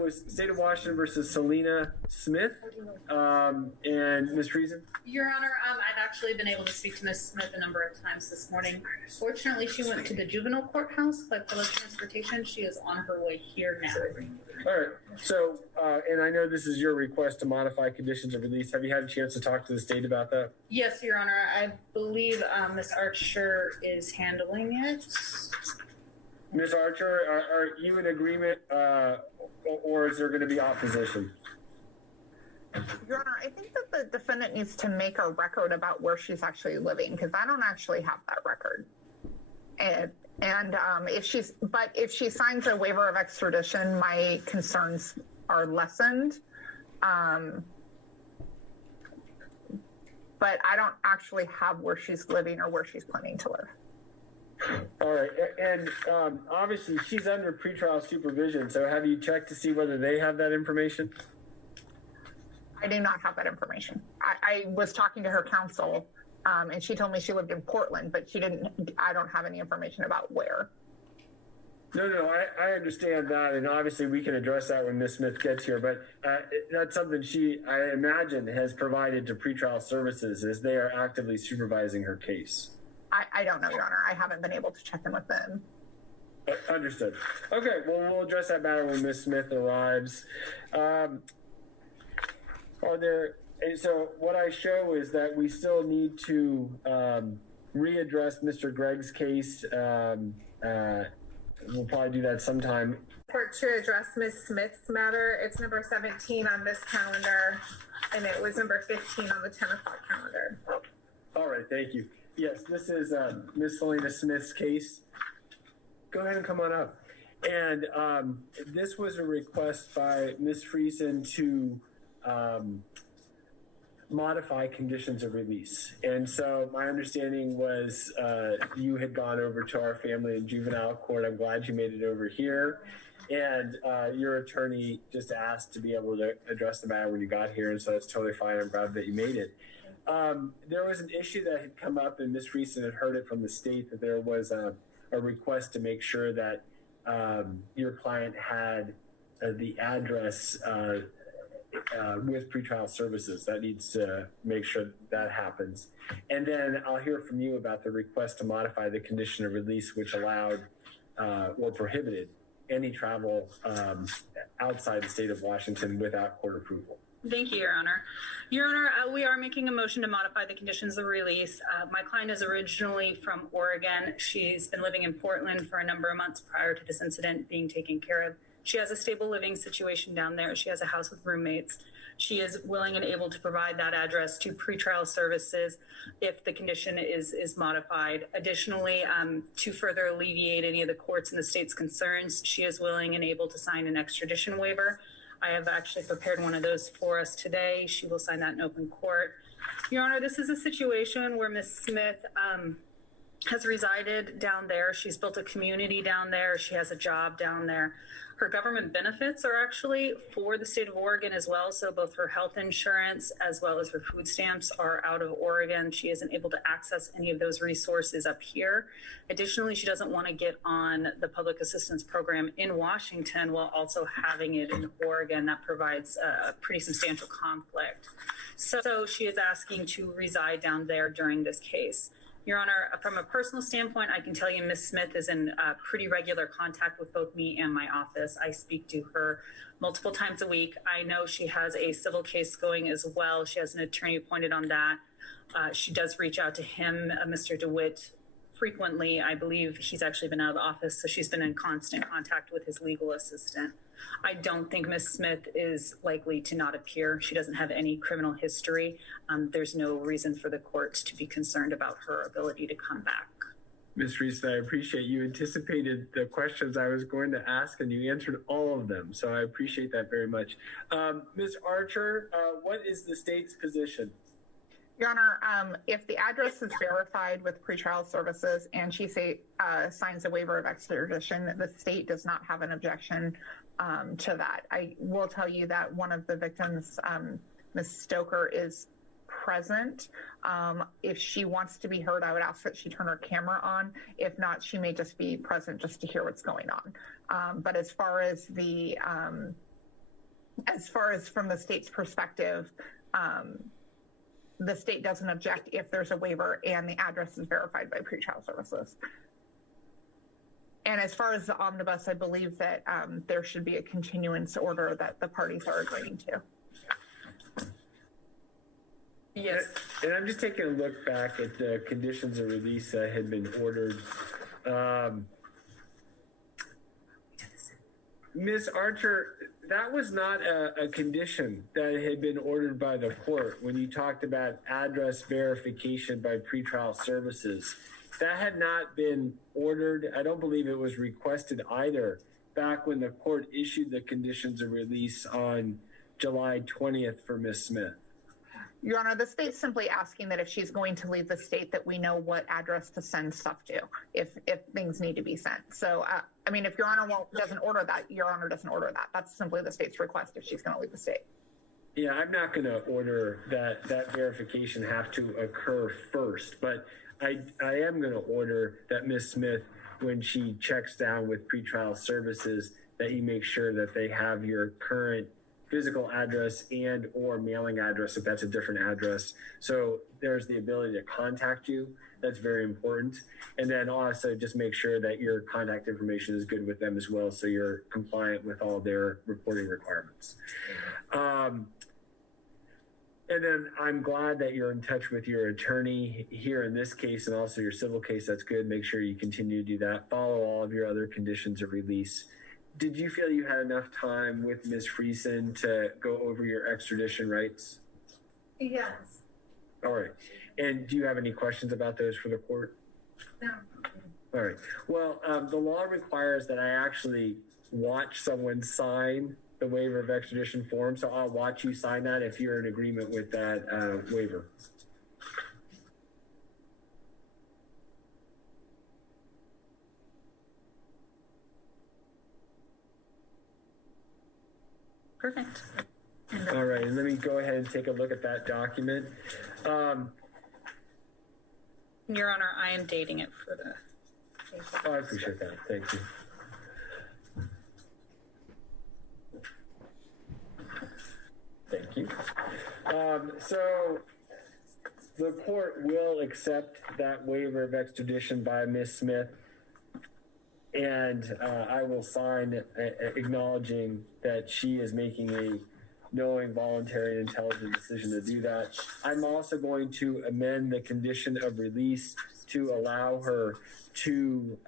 was State of Washington versus Selena Smith. And Ms. Friesen? Your Honor, I've actually been able to speak to Ms. Smith a number of times this morning. Fortunately, she went to the juvenile courthouse by public transportation. She is on her way here now. All right. So, and I know this is your request to modify conditions of release. Have you had a chance to talk to the state about that? Yes, Your Honor. I believe Ms. Archer is handling it. Ms. Archer, are you in agreement, or is there going to be opposition? Your Honor, I think that the defendant needs to make a record about where she's actually living, because I don't actually have that record. And if she signs a waiver of extradition, my concerns are lessened. But I don't actually have where she's living or where she's planning to live. All right, and obviously she's under pretrial supervision, so have you checked to see whether they have that information? I do not have that information. I was talking to her counsel, and she told me she lived in Portland, but I don't have any information about where. No, I understand that, and obviously we can address that when Ms. Smith gets here, but that's something she, I imagine, has provided to pretrial services as they are actively supervising her case. I don't know, Your Honor. I haven't been able to check in with them. Understood. Okay, well, we'll address that matter when Ms. Smith arrives. So what I show is that we still need to readdress Mr. Gregg's case. We'll probably do that sometime. Court to address Ms. Smith's matter. It's number 17 on this calendar, and it was number 15 on the 10 o'clock calendar. All right, thank you. Yes, this is Ms. Selena Smith's case. Go ahead and come on up. And this was a request by Ms. Friesen to modify conditions of release. And so my understanding was you had gone over to our family and juvenile court. I'm glad you made it over here. And your attorney just asked to be able to address the matter when you got here. And so that's totally fine. I'm glad that you made it. There was an issue that had come up, and Ms. Friesen had heard it from the state that there was a request to make sure that your client had the address with pretrial services. That needs to make sure that happens. And then I'll hear from you about the request to modify the condition of release, which allowed or prohibited any travel outside the state of Washington without court approval. Thank you, Your Honor. Your Honor, we are making a motion to modify the conditions of release. My client is originally from Oregon. She's been living in Portland for a number of months prior to this incident being taken care of. She has a stable living situation down there. She has a house with roommates. She is willing and able to provide that address to pretrial services if the condition is modified. Additionally, to further alleviate any of the court's and the state's concerns, she is willing and able to sign an extradition waiver. I have actually prepared one of those for us today. She will sign that in open court. Your Honor, this is a situation where Ms. Smith has resided down there. She's built a community down there. She has a job down there. Her government benefits are actually for the state of Oregon as well. So both her health insurance as well as her food stamps are out of Oregon. She isn't able to access any of those resources up here. Additionally, she doesn't want to get on the public assistance program in Washington while also having it in Oregon. That provides a pretty substantial conflict. So she is asking to reside down there during this case. Your Honor, from a personal standpoint, I can tell you Ms. Smith is in pretty regular contact with both me and my office. I speak to her multiple times a week. I know she has a civil case going as well. She has an attorney appointed on that. She does reach out to him, Mr. DeWitt, frequently. I believe he's actually been out of the office, so she's been in constant contact with his legal assistant. I don't think Ms. Smith is likely to not appear. She doesn't have any criminal history. There's no reason for the court to be concerned about her ability to come back. Ms. Reese, I appreciate you anticipated the questions I was going to ask, and you answered all of them. So I appreciate that very much. Ms. Archer, what is the state's position? Your Honor, if the address is verified with pretrial services and she signs a waiver of extradition, the state does not have an objection to that. I will tell you that one of the victims, Ms. Stoker, is present. If she wants to be heard, I would ask that she turn her camera on. If not, she may just be present just to hear what's going on. But as far as the as far as from the state's perspective, the state doesn't object if there's a waiver and the address is verified by pretrial services. And as far as the omnibus, I believe that there should be a continuance order that the parties are agreeing to. Yes. And I'm just taking a look back at the conditions of release that had been ordered. Ms. Archer, that was not a condition that had been ordered by the court when you talked about address verification by pretrial services. That had not been ordered. I don't believe it was requested either back when the court issued the conditions of release on July 20th for Ms. Smith. Your Honor, the state's simply asking that if she's going to leave the state, that we know what address to send stuff to if things need to be sent. So, I mean, if Your Honor doesn't order that, Your Honor doesn't order that. That's simply the state's request if she's going to leave the state. Yeah, I'm not going to order that verification have to occur first, but I am going to order that Ms. Smith, when she checks down with pretrial services, that you make sure that they have your current physical address and or mailing address if that's a different address. So there's the ability to contact you. That's very important. And then also just make sure that your contact information is good with them as well, so you're compliant with all their reporting requirements. And then I'm glad that you're in touch with your attorney here in this case and also your civil case. That's good. Make sure you continue to do that. Follow all of your other conditions of release. Did you feel you had enough time with Ms. Friesen to go over your extradition rights? Yes. All right. And do you have any questions about those for the court? No. All right. Well, the law requires that I actually watch someone sign the waiver of extradition form. So I'll watch you sign that if you're in agreement with that waiver. Perfect. All right, and let me go ahead and take a look at that document. Your Honor, I am dating it for the. Oh, I appreciate that. Thank you. Thank you. So the court will accept that waiver of extradition by Ms. Smith, and I will sign acknowledging that she is making a knowing, voluntary, and intelligent decision to do that. I'm also going to amend the condition of release to allow her to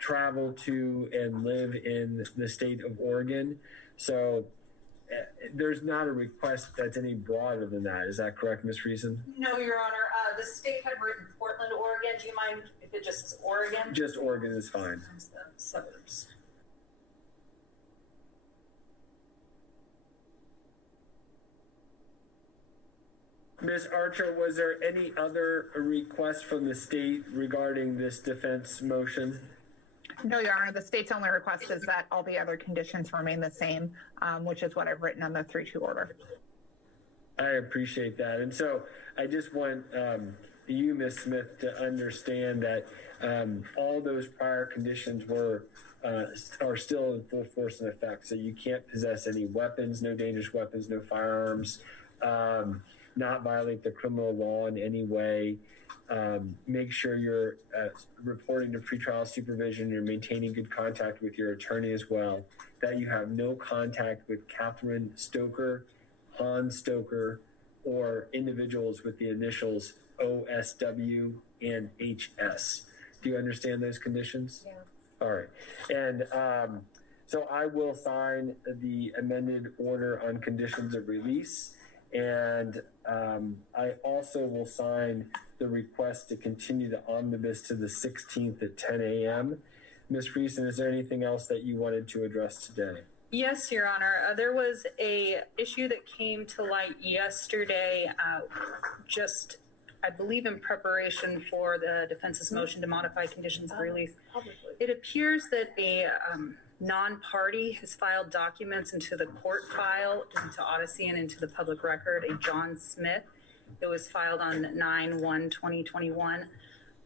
travel to and live in the state of Oregon. So there's not a request that's any broader than that. Is that correct, Ms. Friesen? No, Your Honor. The state had written Portland, Oregon. Do you mind if it just is Oregon? Just Oregon is fine. The suburbs. Ms. Archer, was there any other request from the state regarding this defense motion? No, Your Honor, the state's only request is that all the other conditions remain the same, which is what I've written on the 3-2 order. I appreciate that. And so I just want you, Ms. Smith, to understand that all those prior conditions are still in full force and effect. So you can't possess any weapons, no dangerous weapons, no firearms, not violate the criminal law in any way. Make sure you're reporting to pretrial supervision, you're maintaining good contact with your attorney as well, that you have no contact with Catherine Stoker, Hans Stoker, or individuals with the initials OSW and HS. Do you understand those conditions? Yeah. All right. And so I will sign the amended order on conditions of release. And I also will sign the request to continue the omnibus to the 16th at 10 a.m. Ms. Friesen, is there anything else that you wanted to address today? Yes, Your Honor. There was a issue that came to light yesterday, just I believe in preparation for the defense's motion to modify conditions of release. It appears that a non-party has filed documents into the court file, into Odyssey and into the public record, a John Smith. It was filed on 9/1/2021.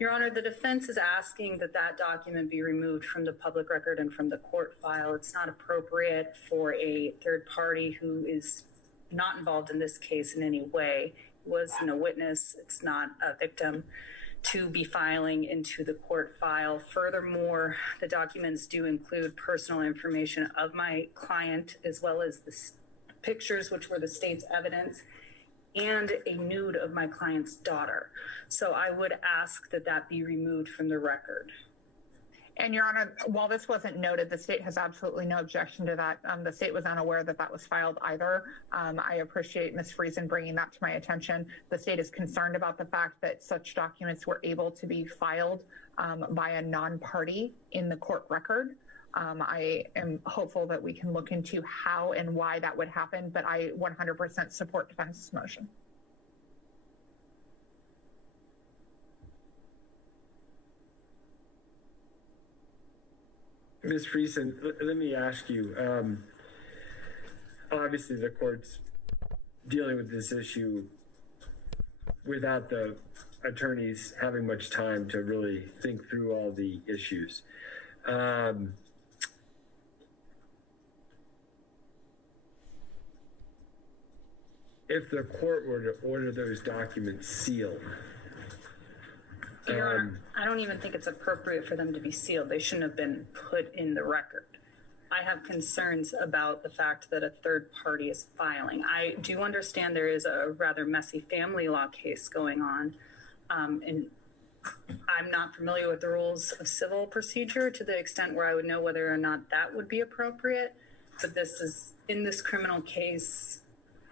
Your Honor, the defense is asking that that document be removed from the public record and from the court file. It's not appropriate for a third party who is not involved in this case in any way, wasn't a witness, it's not a victim, to be filing into the court file. Furthermore, the documents do include personal information of my client, as well as the pictures, which were the state's evidence, and a nude of my client's daughter. So I would ask that that be removed from the record. And Your Honor, while this wasn't noted, the state has absolutely no objection to that. The state was unaware that that was filed either. I appreciate Ms. Friesen bringing that to my attention. The state is concerned about the fact that such documents were able to be filed by a non-party in the court record. I am hopeful that we can look into how and why that would happen, but I 100% support defense's motion. Ms. Friesen, let me ask you, obviously the court's dealing with this issue without the attorneys having much time to really think through all the issues. If the court were to order those documents sealed, Your Honor, I don't even think it's appropriate for them to be sealed. They shouldn't have been put in the record. I have concerns about the fact that a third party is filing. I do understand there is a rather messy family law case going on, and I'm not familiar with the rules of civil procedure to the extent where I would know whether or not that would be appropriate. But this is, in this criminal case,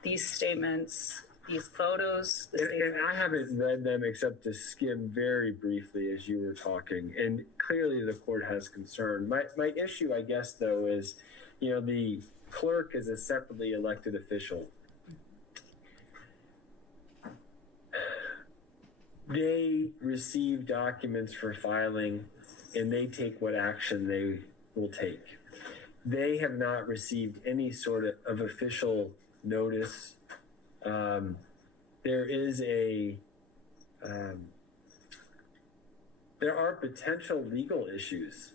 these statements, these photos. And I haven't read them except to skim very briefly as you were talking. And clearly the court has concern. My issue, I guess, though, is, the clerk is a separately elected official. They receive documents for filing and they take what action they will take. They have not received any sort of official notice. There are potential legal issues.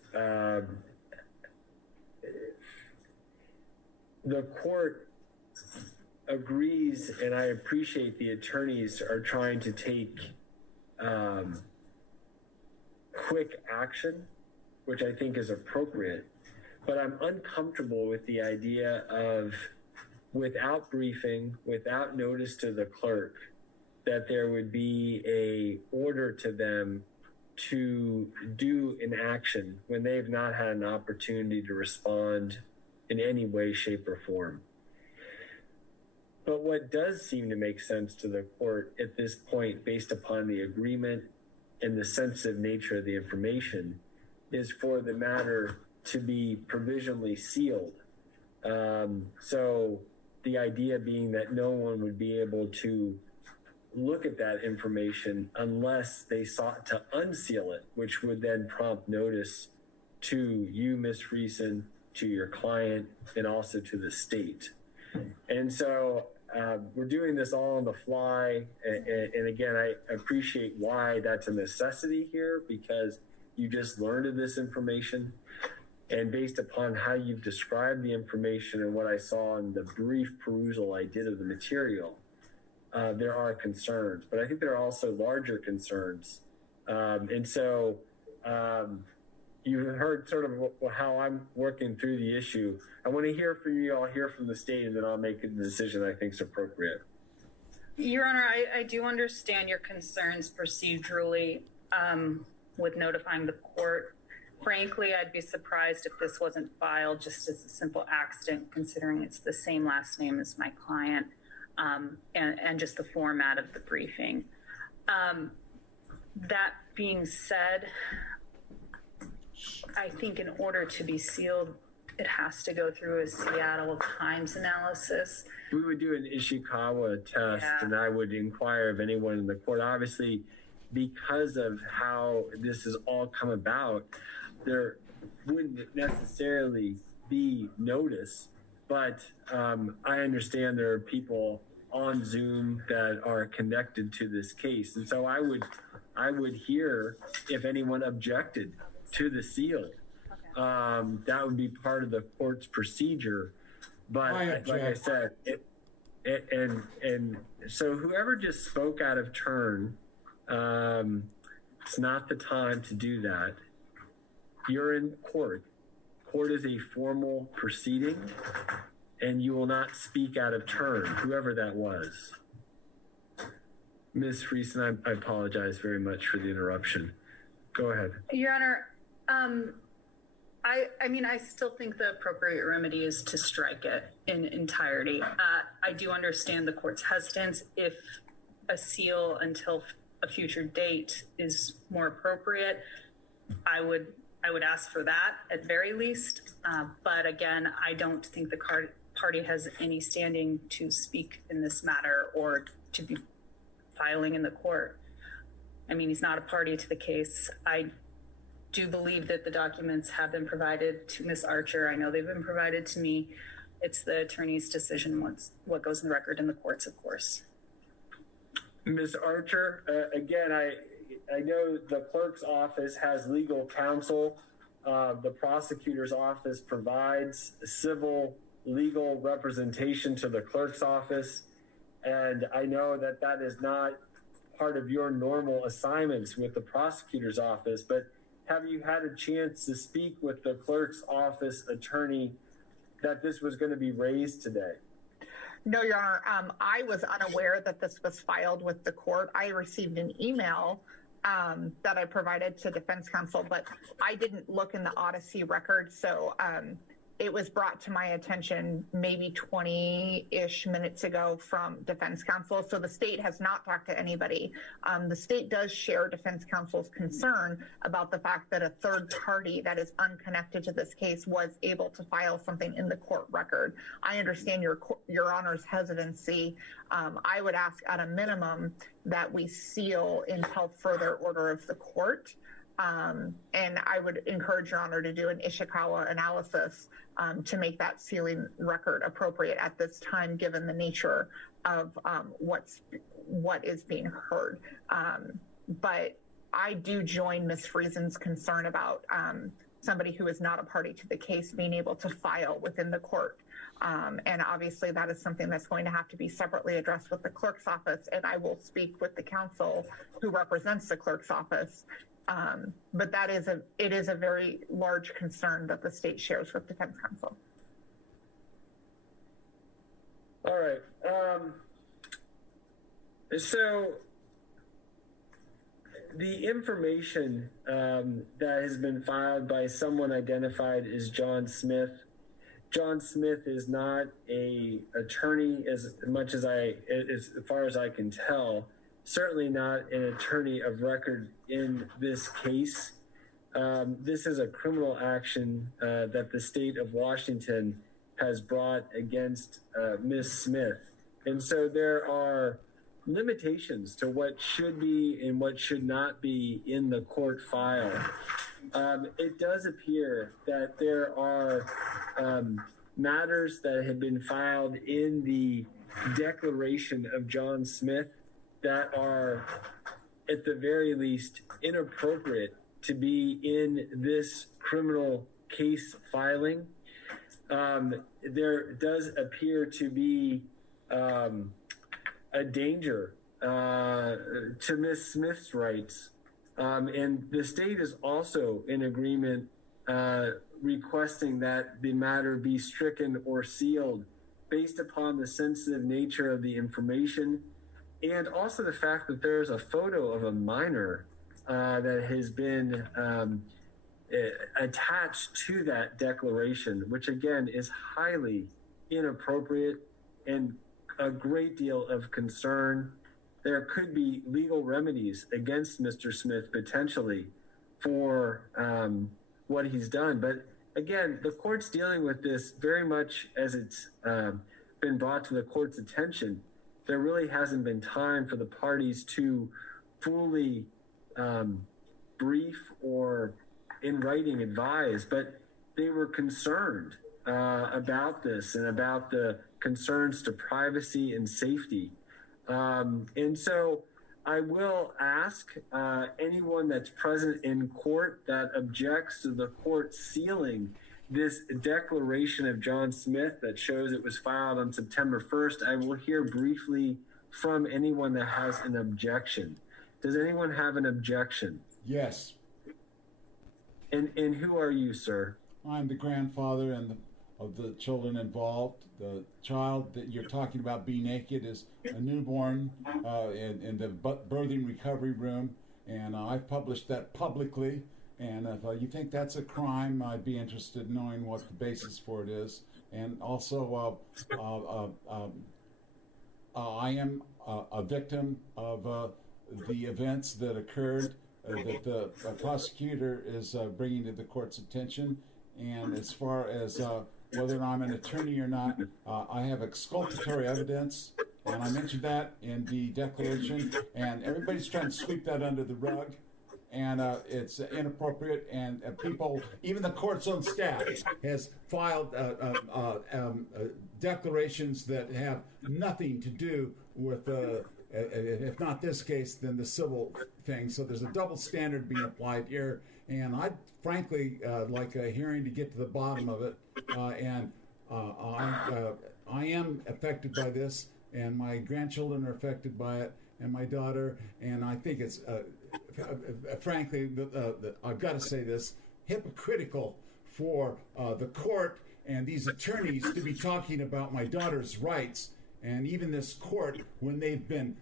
The court agrees, and I appreciate the attorneys are trying to take quick action, which I think is appropriate, but I'm uncomfortable with the idea of, without briefing, without notice to the clerk, that there would be a order to them to do an action when they've not had an opportunity to respond in any way, shape, or form. But what does seem to make sense to the court at this point, based upon the agreement and the sensitive nature of the information, is for the matter to be provisionally sealed. So the idea being that no one would be able to look at that information unless they sought to unseal it, which would then prompt notice to you, Ms. Friesen, to your client, and also to the state. And so we're doing this all on the fly. And again, I appreciate why that's a necessity here, because you just learned of this information. And based upon how you've described the information and what I saw in the brief perusal I did of the material, there are concerns, but I think there are also larger concerns. And so you've heard sort of how I'm working through the issue. I want to hear from you, I'll hear from the state, and then I'll make a decision I think is appropriate. Your Honor, I do understand your concerns procedurally with notifying the court. Frankly, I'd be surprised if this wasn't filed just as a simple accident, considering it's the same last name as my client, and just the format of the briefing. That being said, I think in order to be sealed, it has to go through a Seattle Times analysis. We would do an Ishikawa test, and I would inquire of anyone in the court. Obviously, because of how this has all come about, there wouldn't necessarily be notice, but I understand there are people on Zoom that are connected to this case. And so I would I would hear if anyone objected to the seal. That would be part of the court's procedure. But like I said, and so whoever just spoke out of turn, it's not the time to do that. You're in court. Court is a formal proceeding, and you will not speak out of turn, whoever that was. Ms. Friesen, I apologize very much for the interruption. Go ahead. Your Honor, I mean, I still think the appropriate remedy is to strike it in entirety. I do understand the court's hesitance. If a seal until a future date is more appropriate, I would ask for that at very least. But again, I don't think the party has any standing to speak in this matter or to be filing in the court. I mean, he's not a party to the case. I do believe that the documents have been provided to Ms. Archer. I know they've been provided to me. It's the attorney's decision what goes in the record in the courts, of course. Ms. Archer, again, I know the clerk's office has legal counsel. The prosecutor's office provides civil legal representation to the clerk's office. And I know that that is not part of your normal assignments with the prosecutor's office, but have you had a chance to speak with the clerk's office attorney that this was going to be raised today? No, Your Honor. I was unaware that this was filed with the court. I received an email that I provided to defense counsel, but I didn't look in the Odyssey record. So it was brought to my attention maybe 20-ish minutes ago from defense counsel. So the state has not talked to anybody. The state does share defense counsel's concern about the fact that a third party that is unconnected to this case was able to file something in the court record. I understand your Honor's hesitancy. I would ask at a minimum that we seal until further order of the court. And I would encourage Your Honor to do an Ishikawa analysis to make that sealing record appropriate at this time, given the nature of what is being heard. But I do join Ms. Friesen's concern about somebody who is not a party to the case being able to file within the court. And obviously that is something that's going to have to be separately addressed with the clerk's office, and I will speak with the counsel who represents the clerk's office. But it is a very large concern that the state shares with defense counsel. All right. So the information that has been filed by someone identified as John Smith. John Smith is not an attorney as far as I can tell. Certainly not an attorney of record in this case. This is a criminal action that the state of Washington has brought against Ms. Smith. And so there are limitations to what should be and what should not be in the court file. It does appear that there are matters that have been filed in the declaration of John Smith that are, at the very least, inappropriate to be in this criminal case filing. There does appear to be a danger to Ms. Smith's rights. And the state is also in agreement requesting that the matter be stricken or sealed based upon the sensitive nature of the information, and also the fact that there's a photo of a minor that has been attached to that declaration, which again is highly inappropriate and a great deal of concern. There could be legal remedies against Mr. Smith potentially for what he's done. But again, the court's dealing with this very much as it's been brought to the court's attention. There really hasn't been time for the parties to fully brief or in writing advise, but they were concerned about this and about the concerns to privacy and safety. And so I will ask anyone that's present in court that objects to the court sealing this declaration of John Smith that shows it was filed on September 1st. I will hear briefly from anyone that has an objection. Does anyone have an objection? Yes. And who are you, sir? I'm the grandfather of the children involved. The child that you're talking about being naked is a newborn in the birthing recovery room, and I've published that publicly. And if you think that's a crime, I'd be interested in knowing what the basis for it is. And also, I am a victim of the events that occurred that the prosecutor is bringing to the court's attention. And as far as whether I'm an attorney or not, I have exculpatory evidence, and I mentioned that in the declaration, and everybody's trying to sweep that under the rug, and it's inappropriate, and people, even the court's own staff, has filed declarations that have nothing to do with, if not this case, then the civil thing. So there's a double standard being applied here, and I'd frankly like a hearing to get to the bottom of it. And I am affected by this, and my grandchildren are affected by it, and my daughter, and I think it's, frankly, I've got to say this, hypocritical for the court and these attorneys to be talking about my daughter's rights, and even this court when they've been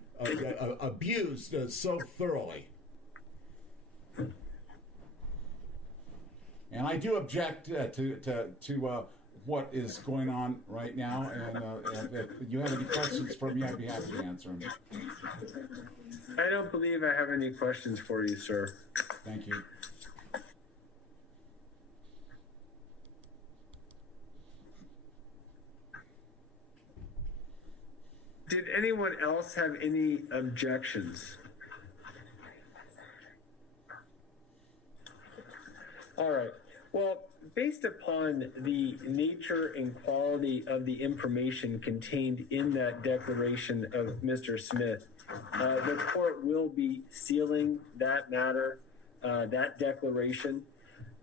abused so thoroughly. And I do object to what is going on right now. And if you have any questions for me, I'd be happy to answer them. I don't believe I have any questions for you, sir. Thank you. Did anyone else have any objections? All right. Well, based upon the nature and quality of the information contained in that declaration of Mr. Smith, the court will be sealing that matter, that declaration.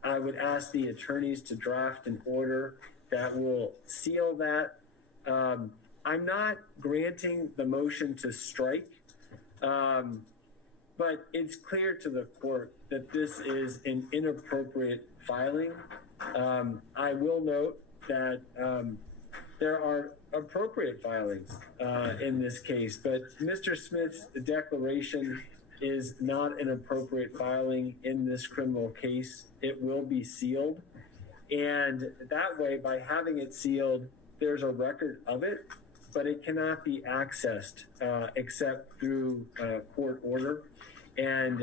I would ask the attorneys to draft an order that will seal that. I'm not granting the motion to strike, but it's clear to the court that this is an inappropriate filing. I will note that there are appropriate filings in this case, but Mr. Smith's declaration is not an appropriate filing in this criminal case. It will be sealed, and that way, by having it sealed, there's a record of it, but it cannot be accessed except through court order. And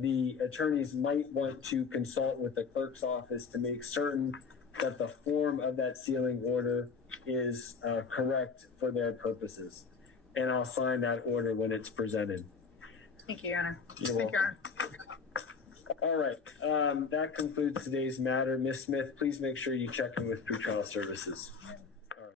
the attorneys might want to consult with the clerk's office to make certain that the form of that sealing order is correct for their purposes. And I'll sign that order when it's presented. Thank you, Your Honor. You're welcome. All right, that concludes today's matter. Ms. Smith, please make sure you check in with pretrial services.